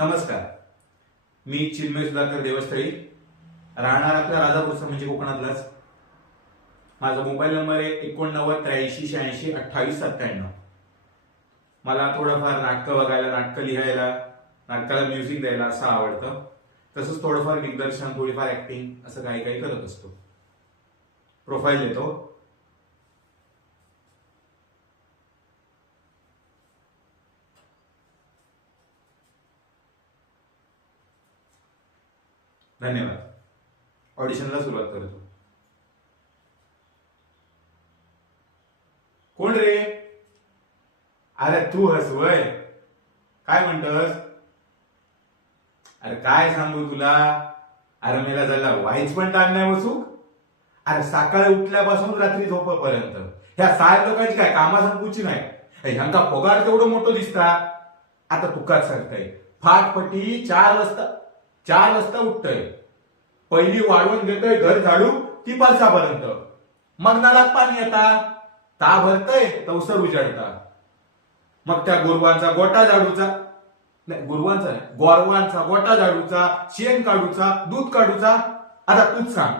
नमस्कार. मी चिन्मय सुधाकर देवस्थळी, राहणार आपल्या राजापूरचा म्हणजे कोकणातलाच. माझा मोबाईल नंबर आहे 89 83 86 28 97. मला थोडंफार नाटकं बघायला, नाटकं लिहायला, नाटकाला म्युझिक द्यायला असं आवडतं. तसंच थोडंफार दिग्दर्शन, थोडीफार ऍक्टिंग असं काही काही करत असतो. प्रोफाईल देतो. धन्यवाद. ऑडिशनला सुरुवात करतो. कोण रे? अरे तू हसवय. काय म्हणतोस? अरे काय सांगू तुला? अरे मेला झाला व्हायच पण टाइम नाही बसू. अरे सकाळी उठल्यापासून रात्री झोपेपर्यंत ह्या साहेब लोकांची काय कामा संपूची नाही. ह्यांका पगार तेवढं मोठं दिसता. आता तुकाच सांगताय, फाटपटी 4 वाजता उठतय. पहिली वाढवून घेतोय घर झाडू ती पालसापर्यंत. मग नळात पाणी येता, ता भरतय तवसर उजाडता. मग त्या गुरवांचा गोटा झाडूचा, नाही गुरवांचा नाही, गोरवांचा गोटा झाडूचा, शेण काढूचा, दूध काढूचा. आता तूच सांग,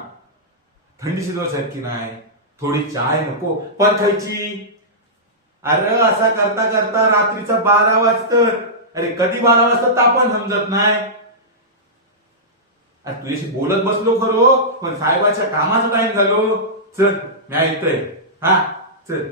थंडी शिजवायसारखी नाही, थोडी चाय नको पण खायची. अरे असा करता करता रात्रीचा 12 वाजतं. अरे कधी 12 वाजता ता पण समजत नाही. अरे तुझ्याशी बोलत बसलो खरो, पण साहेबाच्या कामाचा टाइम झालो. चल मी येतोय. हा चल.